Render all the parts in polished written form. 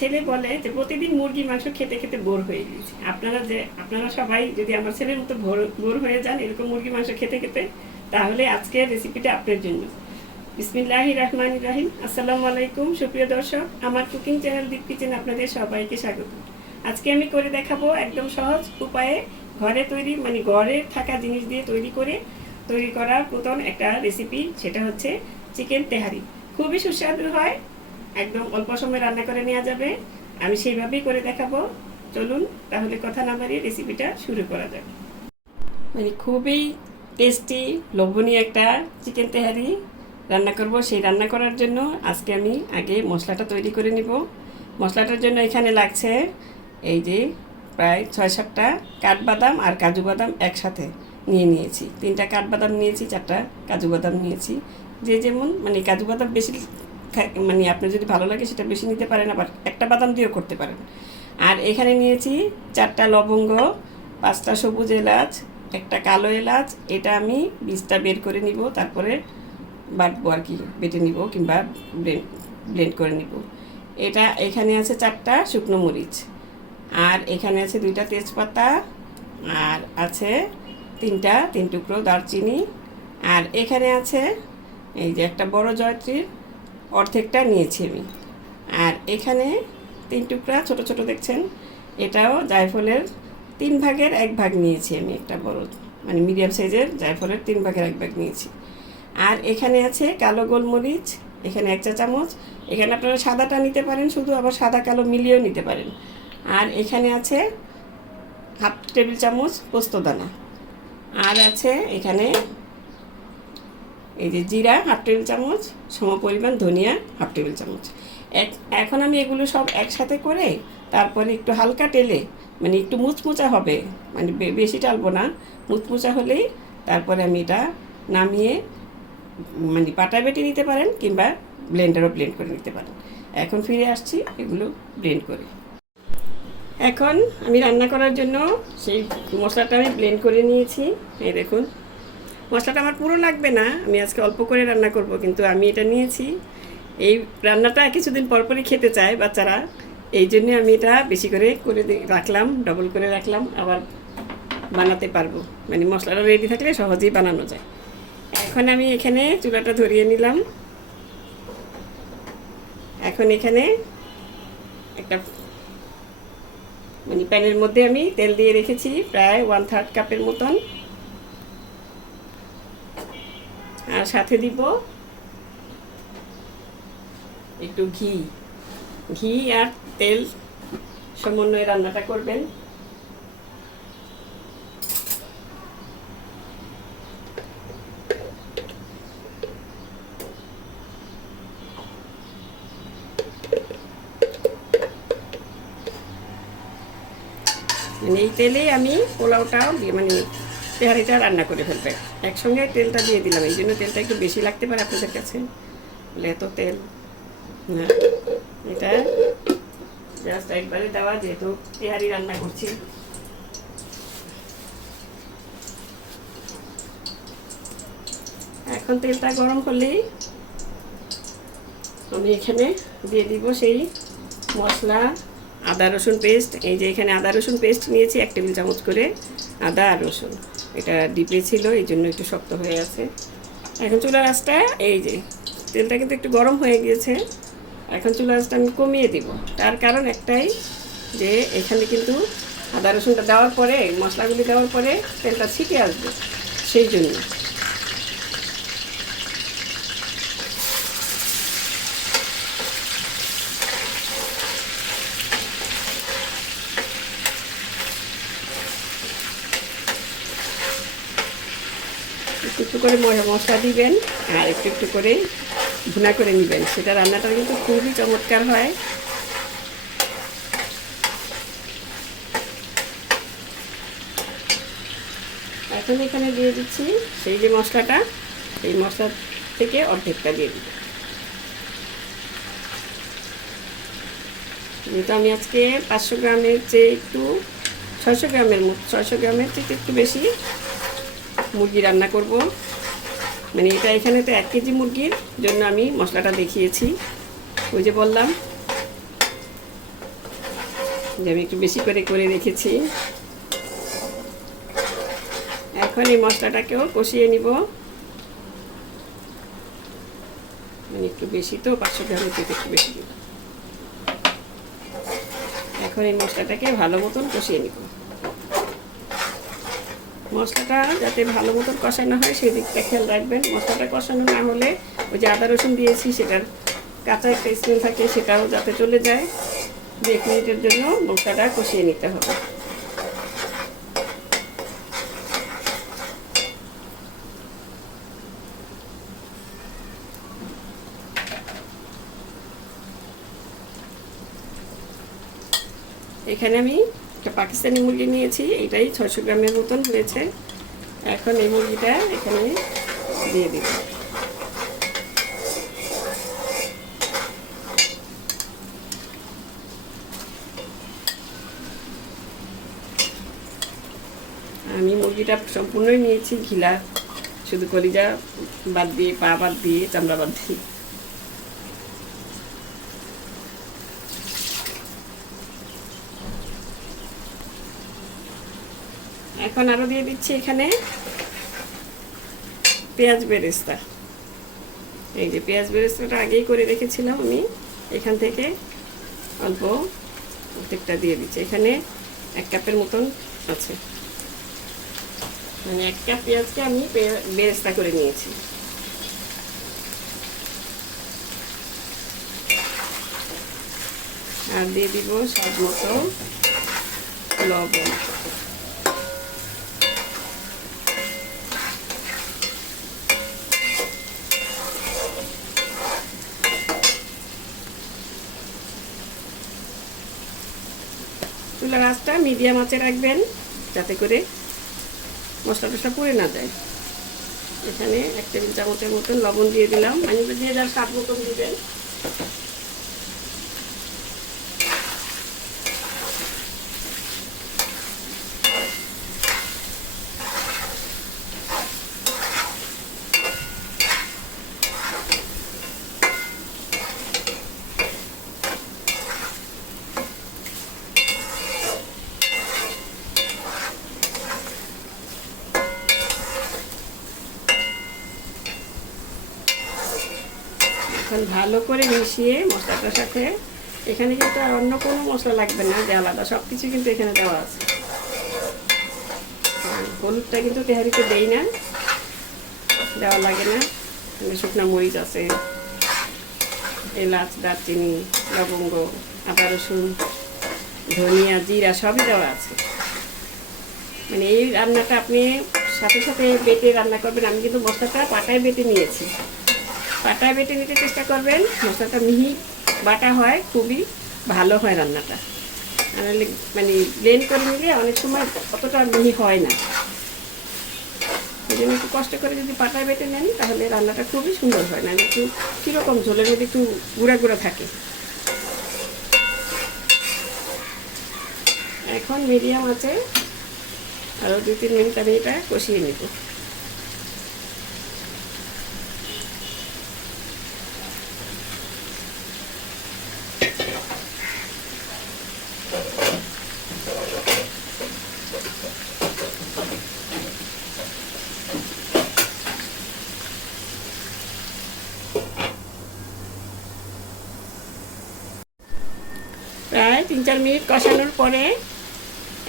ছেলে বলে যে প্রতিদিন মুরগি মাংস খেতে খেতে বোর হয়ে গেছে। আপনারা সবাই যদি আমার ছেলের মতো বোর হয়ে যান এরকম মুরগি মাংস খেতে খেতে, তাহলে আজকের রেসিপিটা আপনার জন্য। বিসমিল্লাহির রহমানির রহিম। আসসালামু আলাইকুম সুপ্রিয় দর্শক, আমার কুকিং চ্যানেল দীপ কিচেন আপনাদের সবাইকে স্বাগত। আজকে আমি করে দেখাবো একদম সহজ উপায়ে ঘরে তৈরি, মানে ঘরে থাকা জিনিস দিয়ে তৈরি করার নতুন একটা রেসিপি। সেটা হচ্ছে চিকেন তেহারি। খুবই সুস্বাদু হয়, একদম অল্প সময় রান্না করে নেওয়া যাবে। আমি সেইভাবেই করে দেখাবো। চলুন তাহলে কথা না বাড়িয়ে রেসিপিটা শুরু করা যাক। মানে খুবই টেস্টি লোভনীয় একটা চিকেন তেহারি রান্না করব। সেই রান্না করার জন্য আজকে আমি আগে মশলাটা তৈরি করে নিব। মশলাটার জন্য এখানে লাগছে এই যে প্রায় 6-7টা কাঠবাদাম আর কাজু বাদাম একসাথে নিয়েছি। 3টা কাঠবাদাম নিয়েছি, 4টা কাজু বাদাম নিয়েছি। যে যেমন মানে কাজু বাদাম বেশি মানে আপনার যদি ভালো লাগে সেটা বেশি নিতে পারেন, আবার একটা বাদাম দিয়েও করতে পারেন। আর এখানে নিয়েছি 4টা লবঙ্গ, 5টা সবুজ এলাচ, একটা কালো এলাচ। এটা আমি বীজটা বের করে নিব, তারপরে বাটবো আর কি, বেটে নিব কিংবা ব্লেন্ড করে নিব। এটা এখানে আছে 4টা শুকনো মরিচ, আর এখানে আছে 2টা তেজপাতা, আর আছে 3 টুকরো দারচিনি, আর এখানে আছে এই যে একটা বড় জয়ত্রীর অর্ধেকটা নিয়েছি আমি। আর এখানে 3 টুকরা ছোট ছোট দেখছেন, এটাও জায়ফলের 3 ভাগের 1 ভাগ নিয়েছি আমি। একটা বড় মানে মিডিয়াম সাইজের জায়ফলের 3 ভাগের 1 ভাগ নিয়েছি। আর এখানে আছে কালো গোলমরিচ, এখানে 1 চা চামচ। এখানে আপনারা সাদাটা নিতে পারেন শুধু, আবার সাদা কালো মিলিয়েও নিতে পারেন। আর এখানে আছে 1/2 টেবিল চামচ পোস্তদানা। আর আছে এখানে এই যে জিরা 1/2 টেবিল চামচ, সমপরিমাণ ধনিয়া 1/2 টেবিল চামচ। এখন আমি এগুলো সব একসাথে করে তারপরে একটু হালকা তেলে, মানে একটু মুচমুচা হবে, মানে বেশি টালবো না, মুচমুচা হলেই তারপরে আমি এটা নামিয়ে মানে পাটায় বেটে নিতে পারেন কিংবা ব্লেন্ডারও ব্লেন্ড করে নিতে পারেন। এখন ফিরে আসছি এগুলো ব্লেন্ড করে। এখন আমি রান্না করার জন্য সেই মশলাটা আমি ব্লেন্ড করে নিয়েছি। এই দেখুন, মশলাটা আমার পুরো লাগবে না, আমি আজকে অল্প করে রান্না করব, কিন্তু আমি এটা নিয়েছি। এই রান্নাটা কিছুদিন পরপরই খেতে চায় বাচ্চারা, এই জন্যে আমি এটা বেশি করে রাখলাম, ডবল করে রাখলাম, আবার বানাতে পারবো। মানে মশলাটা রেডি থাকলে সহজেই বানানো যায়। এখন আমি এখানে চুলাটা ধরিয়ে নিলাম। এখন এখানে একটা মানে প্যানের মধ্যে আমি তেল দিয়ে রেখেছি প্রায় 1/3 কাপের মতন, আর সাথে দিব একটু ঘি আর তেল সমন্বয়ে রান্নাটা করবেন। মানে এই তেলেই আমি পোলাওটা মানে তেহারিটা রান্না করে ফেলবে। একসঙ্গে তেলটা দিয়ে দিলাম, এই জন্য তেলটা একটু বেশি লাগতে পারে আপনাদের কাছে, বলে এত তেল না, এটা জাস্ট একবারে দেওয়া, যেহেতু তেহারি রান্না করছি। এখন তেলটা গরম করলেই আমি এখানে দিয়ে দিব সেই মশলা, আদা রসুন পেস্ট। এই যে এখানে আদা রসুন পেস্ট নিয়েছি 1 টেবিল চামচ করে আদা আর রসুন। এটা ডিপে ছিল এই জন্য একটু শক্ত হয়ে আছে। এখন চুলার আঁচটা, এই যে তেলটা কিন্তু একটু গরম হয়ে গিয়েছে, এখন চুলার আঁচটা আমি কমিয়ে দিব। তার কারণ একটাই, যে এখানে কিন্তু আদা রসুনটা দেওয়ার পরে, মশলাগুলি দেওয়ার পরে তেলটা ছিটে আসবে, সেই জন্য। একটু করে মশলা দিবেন আর একটু করে ভুনা করে নেবেন, সেটা রান্নাটা কিন্তু খুবই চমৎকার হয়। এখন এখানে দিয়ে দিচ্ছি সেই যে মশলাটা, এই মশলা থেকে অর্ধেকটা দিয়ে দিব। যেহেতু আমি আজকে 500 গ্রামের চেয়ে একটু 600 গ্রামের থেকে একটু বেশি মুরগি রান্না করব। মানে এটা এখানে তো 1 কেজি মুরগির জন্য আমি মশলাটা দেখিয়েছি, ওই যে বললাম। যে আমি একটু বেশি করে করে রেখেছি। এখন এই মশলাটাকেও কষিয়ে নিব। মানে একটু বেশি তো, 500 গ্রামের থেকে একটু বেশি দিব। এখন এই মশলাটাকে ভালো মতন কষিয়ে নিব। মশলাটা যাতে ভালো মতন কষানো হয় সেই দিকটা খেয়াল রাখবেন। মশলাটা কষানো না হলে ওই যে আদা রসুন দিয়েছি সেটার কাঁচা একটা স্মেল থাকে, সেটাও যাতে চলে যায়। 1 মিনিটের জন্য মশলাটা কষিয়ে নিতে হবে। এখানে আমি একটা পাকিস্তানি মুরগি নিয়েছি, এটাই 600 গ্রামের মতন হয়েছে। এখন এই মুরগিটা এখানে দিয়ে দিব। আমি মুরগিটা সম্পূর্ণই নিয়েছি ঘিলা, শুধু কলিজা বাদ দিয়ে, পা বাদ দিয়ে, চামড়া বাদ দিয়ে। এখন আরও দিয়ে দিচ্ছি এখানে পেঁয়াজ বেরেস্তা। এই যে পেঁয়াজ বেরেস্তাটা আগেই করে রেখেছিলাম আমি, এখান থেকে অল্প অর্ধেকটা দিয়ে দিচ্ছি। এখানে 1 কাপের মতন আছে, মানে 1 কাপ পেঁয়াজকে আমি বেরেস্তা করে নিয়েছি। আর দিয়ে দিব স্বাদ মতো লবণ। চুলার আঁচটা মিডিয়াম আঁচে রাখবেন যাতে করে মশলা টশলা পুড়ে না যায়। এখানে 1 টেবিল চামচের মতন লবণ দিয়ে দিলাম, মানে দিয়ে যার স্বাদ মতন দিবেন। এখন ভালো করে মিশিয়ে মশলাটার সাথে, এখানে কিন্তু আর অন্য কোনো মশলা লাগবে না, যে আলাদা সব কিছু কিন্তু এখানে দেওয়া আছে। হলুদটা কিন্তু তেহারিতে দেই না, দেওয়া লাগে না। শুকনো মরিচ আছে, এলাচ, দারচিনি, লবঙ্গ, আদা রসুন, ধনিয়া, জিরা সবই দেওয়া আছে। মানে এই রান্নাটা আপনি সাথে সাথে বেটে রান্না করবেন। আমি কিন্তু মশলাটা পাটায় বেটে নিয়েছি। পাটায় বেটে নিতে চেষ্টা করবেন, মশলাটা মিহি বাটা হয়, খুবই ভালো হয় রান্নাটা। মানে ব্লেন্ড করে নিলে অনেক সময় অতটা মিহি হয় না। এই জন্য একটু কষ্ট করে যদি পাটায় বেটে নেন তাহলে রান্নাটা খুবই সুন্দর হয়। না একটু কীরকম ঝোলের মধ্যে একটু গুঁড়া গুঁড়া থাকে। এখন মিডিয়াম আছে আরও 2-3 মিনিট আমি এটা কষিয়ে নেব। প্রায় 3-4 মিনিট কষানোর পরে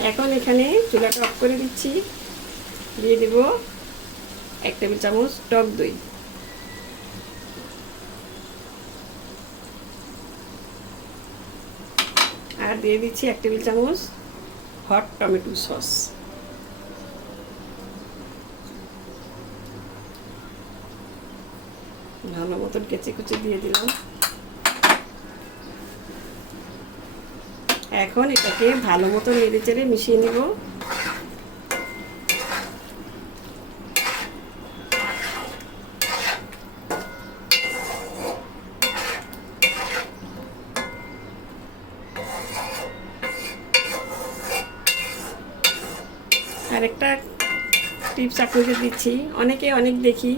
এখন এখানে চুলাটা অফ করে দিচ্ছি। দিয়ে দেব 1 টেবিল চামচ টক দই। আর দিয়ে দিচ্ছি 1 টেবিল চামচ হট টমেটো সস। ভালো মতন কেচে কুচে দিয়ে দিলাম। এখন এটাকে ভালো মতো নেড়ে চেড়ে মিশিয়ে নিব। আরেকটা টিপস আপনাকে দিচ্ছি, অনেকে অনেক দেখি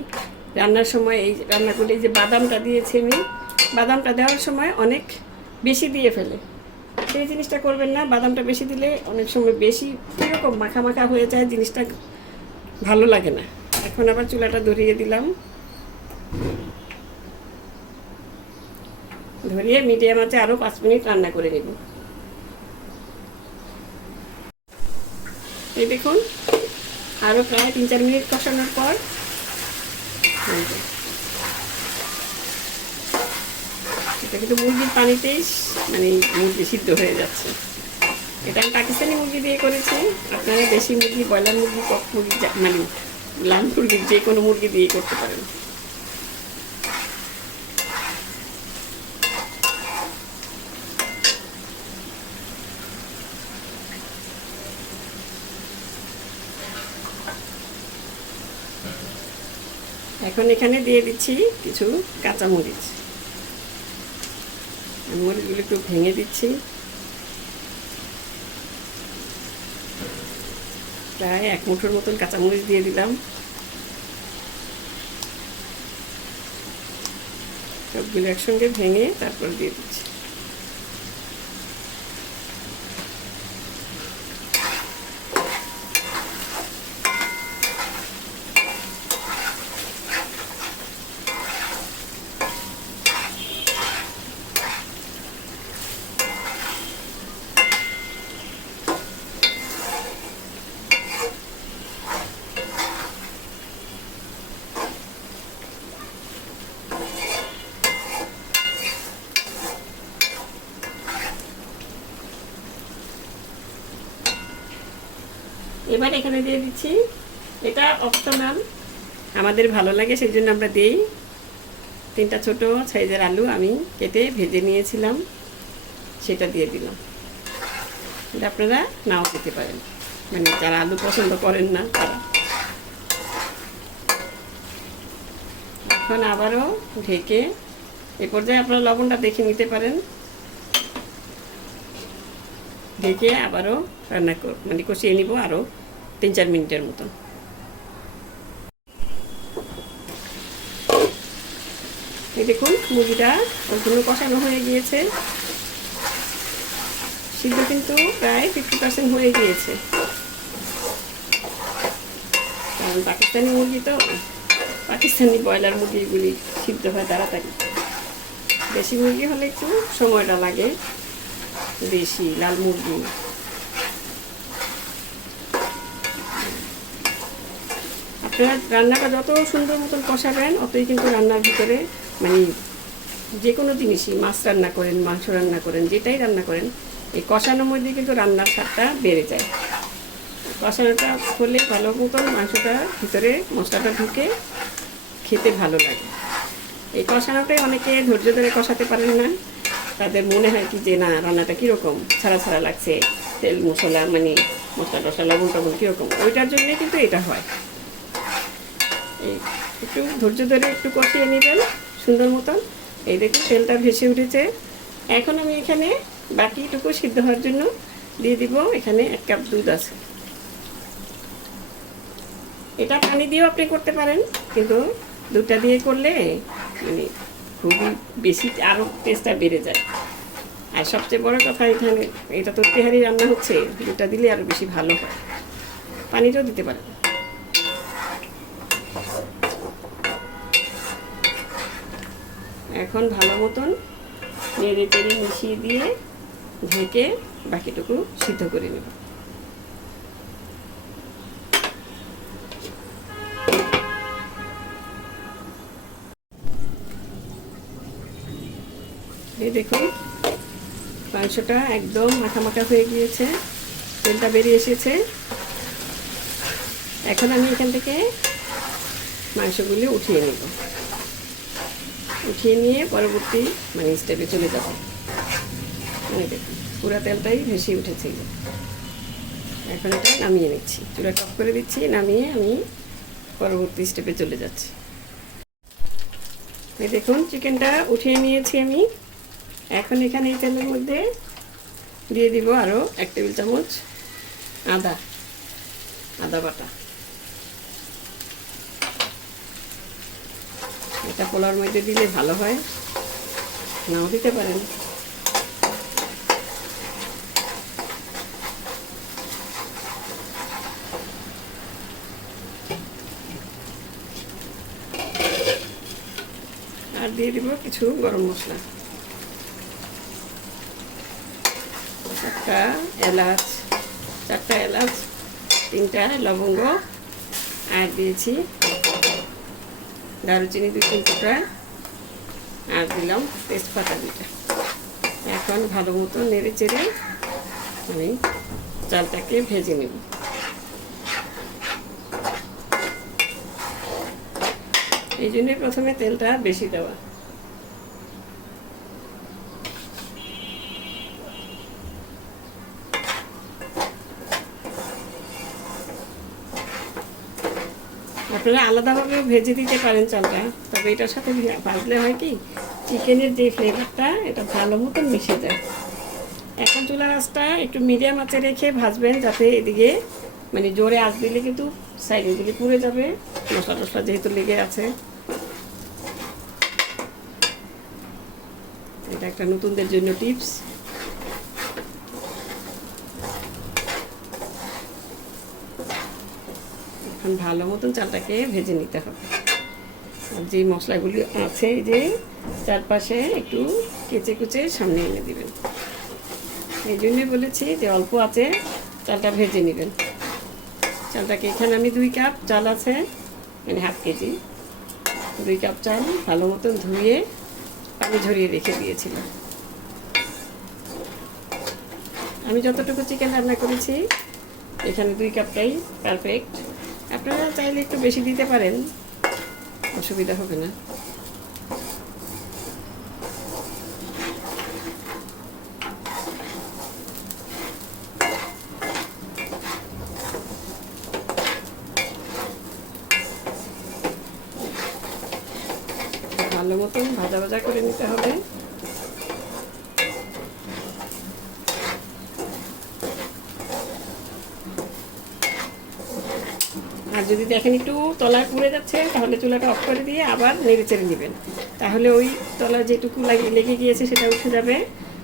রান্নার সময় এই রান্নাগুলি যে বাদামটা দিয়েছি আমি, বাদামটা দেওয়ার সময় অনেক বেশি দিয়ে ফেলে। এই জিনিসটা করবেন না, বাদামটা বেশি দিলে অনেক সময় বেশি কীরকম মাখা মাখা হয়ে যায়, জিনিসটা ভালো লাগে না। এখন আবার চুলাটা ধরিয়ে দিলাম, ধরিয়ে মিডিয়াম আঁচে আরও 5 মিনিট রান্না করে নেব। এই দেখুন আরও প্রায় 3-4 মিনিট কষানোর পর এটা কিন্তু মুরগির পানিতেই মানে মুরগি সিদ্ধ হয়ে যাচ্ছে। এটা আমি পাকিস্তানি মুরগি দিয়ে করেছি, আপনারা দেশি মুরগি, ব্রয়লার মুরগি, কক মুরগি মানে লাল মুরগির যে কোনো মুরগি দিয়ে করতে পারেন। এখন এখানে দিয়ে দিচ্ছি কিছু কাঁচামরিচ, মরিচগুলো একটু ভেঙে দিচ্ছি, প্রায় 1 মুঠোর মতন কাঁচামরিচ দিয়ে দিলাম। সবগুলো একসঙ্গে ভেঙে তারপর দিয়ে দিচ্ছি। এবার এখানে দিয়ে দিচ্ছি, এটা অপশনাল, আমাদের ভালো লাগে সেই জন্য আমরা দিই, 3টা ছোট সাইজের আলু আমি কেটে ভেজে নিয়েছিলাম, সেটা দিয়ে দিলাম। এটা আপনারা নাও দিতে পারেন, মানে যারা আলু পছন্দ করেন না তারা। এখন আবারও ঢেকে এ পর্যায়ে আপনারা লবণটা দেখে নিতে পারেন, ঢেকে আবারও রান্না মানে কষিয়ে নিব আরও 3-4 মিনিটের মতো। এই দেখুন মুরগিটা সম্পূর্ণ কষানো হয়ে গিয়েছে, সিদ্ধ কিন্তু প্রায় 50% হয়ে গিয়েছে, কারণ পাকিস্তানি মুরগি তো, পাকিস্তানি ব্রয়লার মুরগিগুলি সিদ্ধ হয় তাড়াতাড়ি, দেশি মুরগি হলে একটু সময়টা লাগে, দেশি লাল মুরগি। আপনারা রান্নাটা যত সুন্দর মতন কষাবেন অতই কিন্তু রান্নার ভিতরে মানে যে কোনো জিনিসই, মাছ রান্না করেন, মাংস রান্না করেন, যেটাই রান্না করেন, এই কষানোর মধ্যে কিন্তু রান্নার স্বাদটা বেড়ে যায়। কষানোটা হলে ভালো মতন মাংসটার ভিতরে মশলাটা ঢুকে খেতে ভালো লাগে। এই কষানোটাই অনেকে ধৈর্য ধরে কষাতে পারেন না, তাদের মনে হয় কি যে না রান্নাটা কীরকম ছাড়া ছাড়া লাগছে, তেল মশলা মানে মশলা টশলা লবণ টবণ কীরকম, ওইটার জন্যে কিন্তু এটা হয়। এই একটু ধৈর্য ধরে একটু কষিয়ে নেবেন সুন্দর মতন। এই দেখুন তেলটা ভেসে উঠেছে। এখন আমি এখানে বাকিটুকু সিদ্ধ হওয়ার জন্য দিয়ে দিব, এখানে 1 কাপ দুধ আছে। এটা পানি দিয়েও আপনি করতে পারেন, কিন্তু দুধটা দিয়ে করলে মানে খুবই বেশি আরও টেস্টটা বেড়ে যায়। আর সবচেয়ে বড় কথা এখানে এটা তো তেহারি রান্না হচ্ছে, দুধটা দিলে আরও বেশি ভালো হয়। পানিটাও দিতে পারেন। এখন ভালো মতন নেড়ে চেড়ে মিশিয়ে দিয়ে ঢেকে বাকিটুকু সিদ্ধ করে নেব। এই দেখুন মাংসটা একদম মাখা মাখা হয়ে গিয়েছে, তেলটা বেরিয়ে এসেছে। এখন আমি এখান থেকে মাংসগুলি উঠিয়ে নেব, উঠিয়ে নিয়ে পরবর্তী মানে স্টেপে চলে যাব। মানে দেখুন পুরো তেলটাই ভেসে উঠেছে। এখন এটা নামিয়ে নিচ্ছি, চুলাটা অফ করে দিচ্ছি, নামিয়ে আমি পরবর্তী স্টেপে চলে যাচ্ছি। এই দেখুন চিকেনটা উঠিয়ে নিয়েছি আমি। এখন এখানে এই তেলের মধ্যে দিয়ে দিব আরও 1 টেবিল চামচ আদা বাটা। এটা পোলাওর মধ্যে দিলে ভালো হয়, নাও দিতে পারেন। আর দিয়ে দিব কিছু গরম মশলা, 4টা এলাচ, 3টা লবঙ্গ, আর দিয়েছি দারুচিনি 2-3 টুকরা, আর দিলাম তেজপাতা 2টা। এখন ভালো মতো নেড়ে চেড়ে আমি চালটাকে ভেজে নেব। এই জন্যই প্রথমে তেলটা বেশি দেওয়া। আপনারা আলাদাভাবেও ভেজে দিতে পারেন চালটা, তবে এটার সাথে ভাজলে হয় কি চিকেনের যে ফ্লেভারটা এটা ভালো মতন মিশে যায়। এখন চুলার আঁচটা একটু মিডিয়াম আঁচে রেখে ভাজবেন, যাতে এদিকে মানে জোরে আঁচ দিলে কিন্তু সাইডের দিকে পুড়ে যাবে, মশলা টশলা যেহেতু লেগে আছে। এটা একটা নতুনদের জন্য টিপস। এখন ভালো মতন চালটাকে ভেজে নিতে হবে। আর যে মশলাগুলি আছে এই যে চারপাশে একটু কেচে কুচে সামনে এনে দিবেন। এই জন্যই বলেছি যে অল্প আছে চালটা ভেজে নেবেন। চালটাকে এখানে আমি 2 কাপ চাল আছে, মানে হাফ কেজি, 2 কাপ চাল ভালো মতন ধুয়ে পানি ঝরিয়ে রেখে দিয়েছিলাম। আমি যতটুকু চিকেন রান্না করেছি এখানে 2 কাপটাই পারফেক্ট। আপনারা চাইলে একটু বেশি দিতে পারেন, অসুবিধা হবে না। ভালো মতন ভাজা ভাজা করে নিতে হবে। আর যদি দেখেন একটু তলায় পুড়ে যাচ্ছে তাহলে চুলাটা অফ করে দিয়ে আবার নেড়ে চেড়ে নেবেন, তাহলে ওই তলায় যেটুকু লেগে গিয়েছে সেটা উঠে যাবে,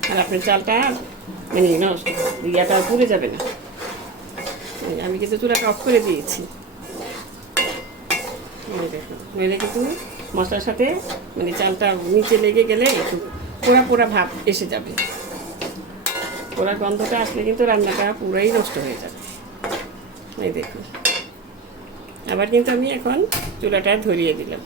আর আপনার চালটা মানে ইয়াটা পুড়ে যাবে না। আমি কিন্তু চুলাটা অফ করে দিয়েছি। দেখুন নইলে কিন্তু মশলার সাথে মানে চালটা নিচে লেগে গেলে একটু পোড়া পোড়া ভাব এসে যাবে। পোড়া গন্ধটা আসলে কিন্তু রান্নাটা পুরোই নষ্ট হয়ে যাবে। এই দেখুন আবার কিন্তু আমি এখন চুলাটা ধরিয়ে দিলাম।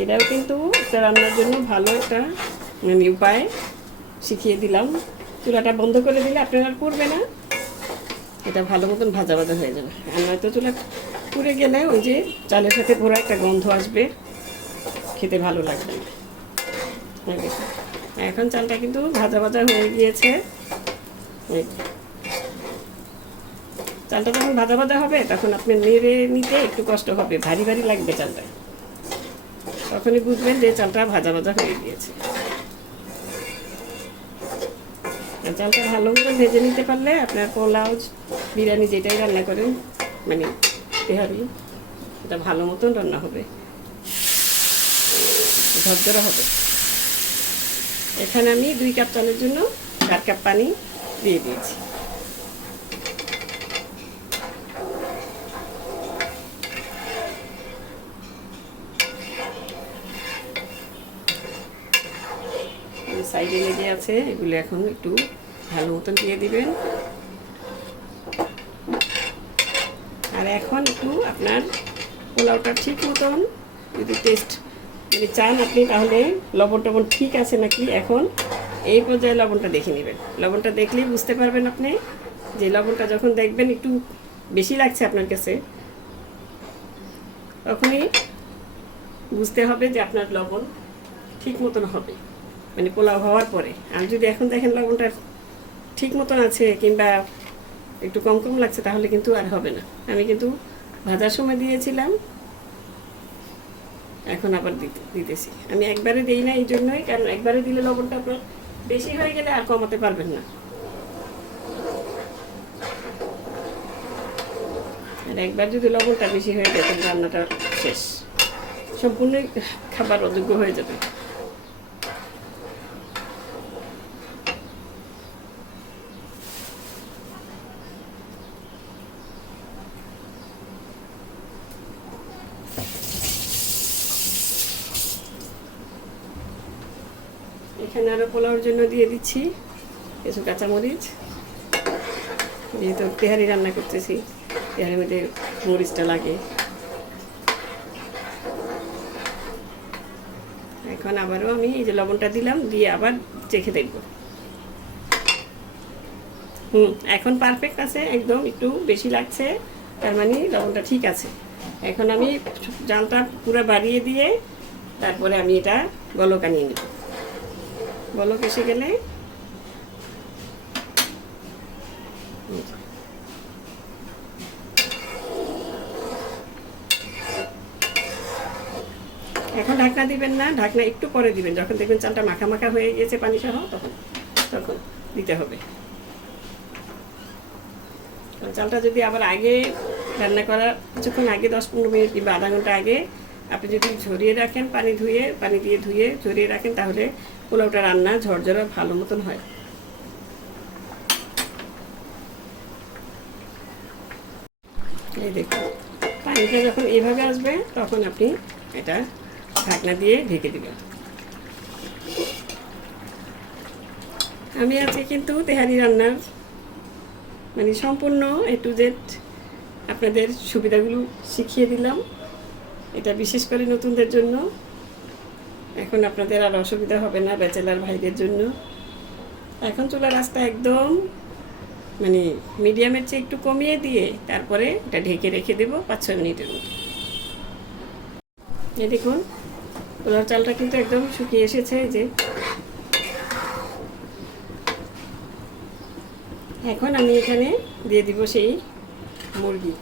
এটাও কিন্তু একটা রান্নার জন্য ভালো একটা মানে উপায় শিখিয়ে দিলাম। চুলাটা বন্ধ করে দিলে আপনার আর পুড়বে না, এটা ভালো মতন ভাজা ভাজা হয়ে যাবে। আর নয়তো চুলা পুড়ে গেলে ওই যে চালের সাথে পুরো একটা গন্ধ আসবে, খেতে ভালো লাগবে না। এখন চালটা কিন্তু ভাজা ভাজা হয়ে গিয়েছে। চালটা যখন ভাজা ভাজা হবে তখন আপনি নেড়ে নিতে একটু কষ্ট হবে, ভারী ভারী লাগবে চালটা, তখনই বুঝবেন যে চালটা ভাজা ভাজা হয়ে গিয়েছে। আর চালটা ভালো করে ভেজে নিতে পারলে আপনার পোলাও বিরিয়ানি যেটাই রান্না করেন মানে তেহারি এটা ভালো মতন রান্না হবে, ঝরঝরা হবে। এখানে আমি 2 কাপ চালের জন্য 4 কাপ পানি দিয়ে দিয়েছি। সাইডে লেগে আছে এগুলো এখন একটু ভালো মতন দিয়ে দিবেন। আর এখন একটু আপনার পোলাওটা ঠিক মতন যদি টেস্ট যদি চান আপনি, তাহলে লবণ টবণ ঠিক আছে নাকি এখন এই পর্যায়ে লবণটা দেখে নেবেন। লবণটা দেখলেই বুঝতে পারবেন আপনি যে লবণটা যখন দেখবেন একটু বেশি লাগছে আপনার কাছে, তখনই বুঝতে হবে যে আপনার লবণ ঠিক মতন হবে, মানে পোলাও হওয়ার পরে। আর যদি এখন দেখেন লবণটা ঠিক মতন আছে কিংবা একটু কম কম লাগছে তাহলে কিন্তু আর হবে না। আমি কিন্তু ভাজার সময় দিয়েছিলাম, এখন আবার দিতেছি। আমি একবারে দিই না এই জন্যই, কারণ একবারে দিলে লবণটা আপনার বেশি হয়ে গেলে আর কমাতে পারবেন না। আর একবার যদি লবণটা বেশি হয়ে যায় তাহলে রান্নাটা শেষ, সম্পূর্ণ খাবার অযোগ্য হয়ে যাবে। এখানে আরও পোলাওর জন্য দিয়ে দিচ্ছি কিছু কাঁচামরিচ, যেহেতু তেহারি রান্না করতেছি, তেহারির মধ্যে মরিচটা লাগে। এখন আবারও আমি এই যে লবণটা দিলাম, দিয়ে আবার চেখে দেখব। এখন পারফেক্ট আছে, একদম একটু বেশি লাগছে, তার মানে লবণটা ঠিক আছে। এখন আমি জালটা পুরো বাড়িয়ে দিয়ে তারপরে আমি এটা বলক আনিয়ে নেব। বলক এসে গেলে এখন ঢাকনা দিবেন না, ঢাকনা একটু পরে দিবেন, যখন দেখবেন চালটা মাখা মাখা হয়ে গেছে পানি সহ, তখন তখন দিতে হবে। চালটা যদি আবার আগে রান্না করার কিছুক্ষণ আগে 10-15 মিনিট কিংবা আধা ঘন্টা আগে আপনি যদি ঝরিয়ে রাখেন, পানি দিয়ে ধুয়ে ঝরিয়ে রাখেন, তাহলে পোলাওটা রান্না ঝরঝরা ভালো মতন হয়। এই দেখুন পানিটা যখন এইভাবে আসবে তখন আপনি এটা ঢাকনা দিয়ে ঢেকে দিবেন। আমি আজকে কিন্তু তেহারি রান্নার মানে সম্পূর্ণ A to Z আপনাদের সুবিধাগুলো শিখিয়ে দিলাম। এটা বিশেষ করে নতুনদের জন্য, এখন আপনাদের আর অসুবিধা হবে না ব্যাচেলার ভাইদের জন্য। এখন চুলার আঁচটা একদম মানে মিডিয়ামের চেয়ে একটু কমিয়ে দিয়ে তারপরে এটা ঢেকে রেখে দেবো 5-6 মিনিটের মতো। এই দেখুন পোলার চালটা কিন্তু একদম শুকিয়ে এসেছে। যে এখন আমি এখানে দিয়ে দিব সেই মুরগি।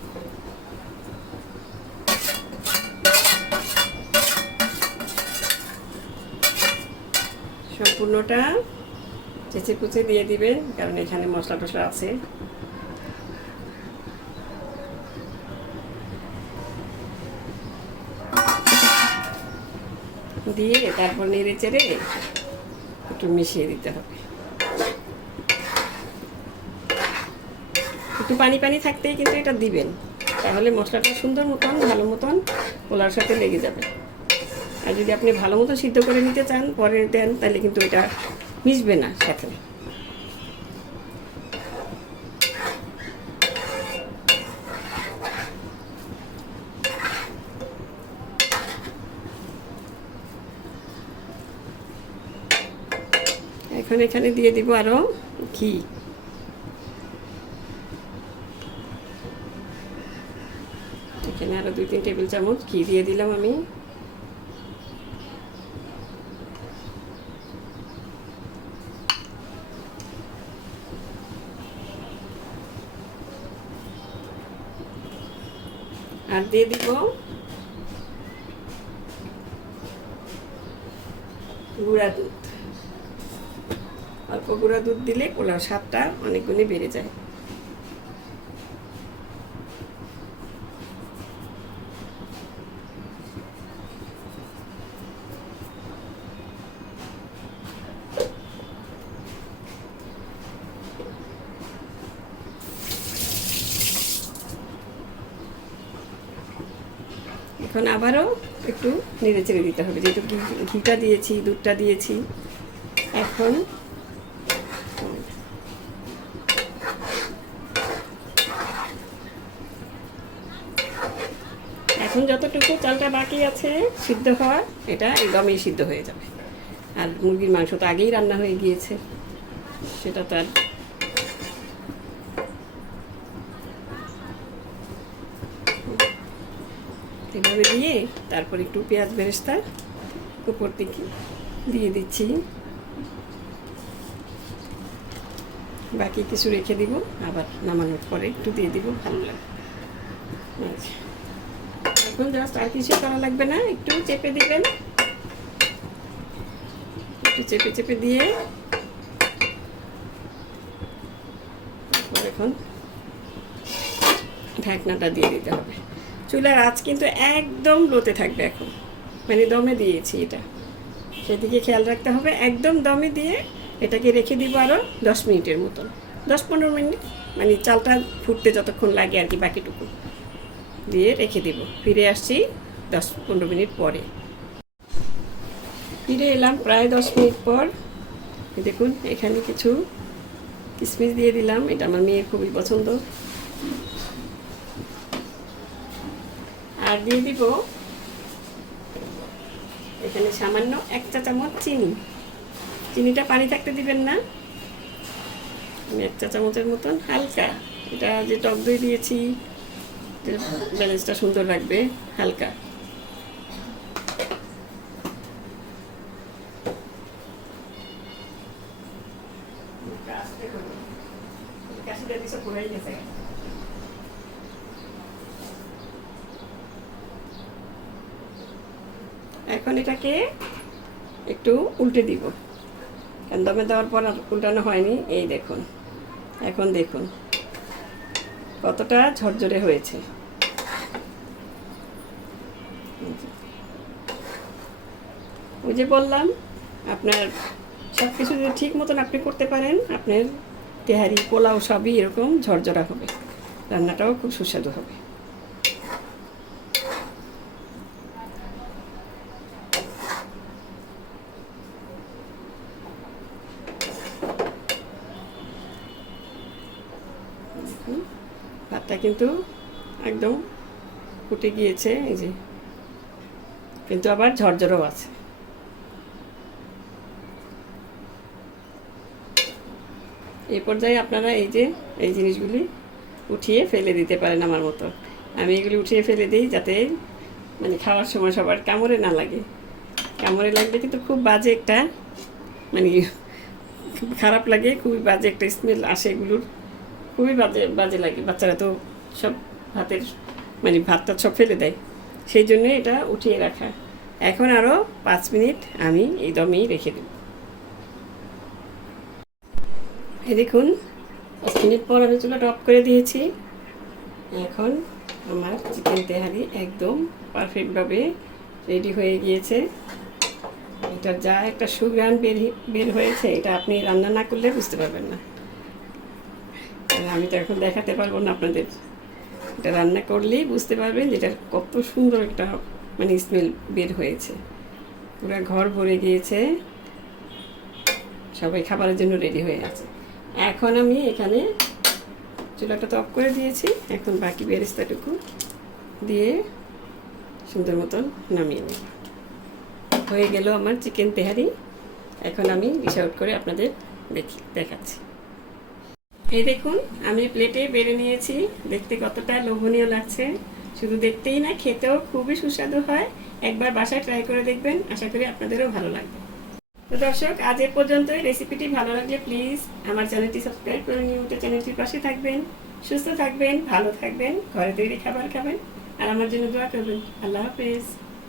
সম্পূর্ণটা চেঁচে কুচে দিয়ে দিবেন, কারণ এখানে মশলা টশলা আছে। দিয়ে তারপর নেড়ে চেড়ে একটু মিশিয়ে দিতে হবে। একটু পানি পানি থাকতেই কিন্তু এটা দিবেন, তাহলে মশলাটা সুন্দর মতন ভালো মতন পোলার সাথে লেগে যাবে। আর যদি আপনি ভালো মতো সিদ্ধ করে নিতে চান পরে দেন, তাহলে কিন্তু এটা মিশবে না সাথে। এখন এখানে দিয়ে দিব আরো ঘি। এখানে আরো 2-3 টেবিল চামচ ঘি দিয়ে দিলাম আমি। আর দিয়ে দিব গুঁড়া দুধ। অল্প গুঁড়া দুধ দিলে পোলাও স্বাদটা অনেক গুণে বেড়ে যায়। এখন আবারও একটু নেড়ে চেড়ে দিতে হবে, যেহেতু ঘিটা দিয়েছি, দুধটা দিয়েছি। এখন এখন যতটুকু চালটা বাকি আছে সিদ্ধ হওয়ার, এটা একদমই সিদ্ধ হয়ে যাবে। আর মুরগির মাংস তো আগেই রান্না হয়ে গিয়েছে, সেটা তো আর এভাবে দিয়ে তারপর একটু পেঁয়াজ বেরেস্তা উপর দিকে দিয়ে দিচ্ছি। বাকি কিছু রেখে দিব, আবার নামানোর পরে একটু দিয়ে দিব, ভালো লাগে। আচ্ছা, এখন জাস্ট আর কিছু করা লাগবে না, একটু চেপে দিবেন, একটু চেপে চেপে দিয়ে এখন ঢাকনাটা দিয়ে দিতে হবে। চুলার আঁচ কিন্তু একদম লোতে থাকবে এখন, মানে দমে দিয়েছি এটা, সেদিকে খেয়াল রাখতে হবে। একদম দমে দিয়ে এটাকে রেখে দিব আরও 10 মিনিটের মতন, 10-15 মিনিট, মানে চালটা ফুটতে যতক্ষণ লাগে আর কি, বাকিটুকু দিয়ে রেখে দিব। ফিরে আসছি 10-15 মিনিট পরে। ফিরে এলাম প্রায় 10 মিনিট পর। দেখুন এখানে কিছু কিশমিশ দিয়ে দিলাম, এটা আমার মেয়ের খুবই পছন্দ। আর দিয়ে দিব এখানে সামান্য 1 চা চামচ চিনি। চিনিটা পানি থাকতে দিবেন না, আমি 1 চা চামচের মতন হালকা, এটা যে টক দই দিয়েছি ব্যালেন্সটা সুন্দর রাখবে, হালকা। এখন এটাকে একটু উল্টে দিব, কারণ দমে দেওয়ার পর আর উল্টানো হয়নি। এই দেখুন, এখন দেখুন কতটা ঝরঝরে হয়েছে। ওই যে বললাম, আপনার সব কিছু যদি ঠিক মতন আপনি করতে পারেন, আপনার তেহারি পোলাও সবই এরকম ঝরঝরা হবে, রান্নাটাও খুব সুস্বাদু হবে। ভাতটা কিন্তু একদম ফুটে গিয়েছে, এই যে, কিন্তু আবার ঝরঝরও আছে। এই পর্যায়ে আপনারা এই যে এই জিনিসগুলি উঠিয়ে ফেলে দিতে পারেন আমার মতো। আমি এগুলি উঠিয়ে ফেলে দিই যাতে মানে খাওয়ার সময় সবার কামড়ে না লাগে। কামড়ে লাগবে কিন্তু খুব বাজে একটা মানে খারাপ লাগে, খুবই বাজে একটা স্মেল আসে, এগুলোর খুবই বাজে বাজে লাগে। বাচ্চারা তো সব ভাতের মানে ভাতটা সব ফেলে দেয়, সেই জন্য এটা উঠিয়ে রাখা। এখন আরও 5 মিনিট আমি এই দমেই রেখে দেব। এই দেখুন 5 মিনিট পর আমি চুলাটা অফ করে দিয়েছি। এখন আমার চিকেন তেহারি একদম পারফেক্টভাবে রেডি হয়ে গিয়েছে। এটার যা একটা সুঘ্রাণ বের হয়েছে, এটা আপনি রান্না না করলে বুঝতে পারবেন না। আমি তো এখন দেখাতে পারবো না আপনাদের, এটা রান্না করলেই বুঝতে পারবেন যে এটা কত সুন্দর একটা মানে স্মেল বের হয়েছে। পুরো ঘর ভরে গিয়েছে, সবাই খাবারের জন্য রেডি হয়ে আছে। এখন আমি এখানে চুলাটা তো অফ করে দিয়েছি, এখন বাকি বেরেস্তাটুকু দিয়ে সুন্দর মতন নামিয়ে নেব। হয়ে গেল আমার চিকেন তেহারি। এখন আমি ডিশ আউট করে আপনাদের দেখাচ্ছি। এই দেখুন আমি প্লেটে বেড়ে নিয়েছি, দেখতে কতটা লোভনীয় লাগছে। শুধু দেখতেই না, খেতেও খুবই সুস্বাদু হয়। একবার বাসায় ট্রাই করে দেখবেন, আশা করি আপনাদেরও ভালো লাগবে। তো দর্শক, আজ এ পর্যন্তই। রেসিপিটি ভালো লাগলে প্লিজ আমার চ্যানেলটি সাবস্ক্রাইব করে নিয়মিত চ্যানেলটির পাশে থাকবেন। সুস্থ থাকবেন, ভালো থাকবেন, ঘরে তৈরি খাবার খাবেন, আর আমার জন্য দোয়া করবেন। আল্লাহ হাফেজ।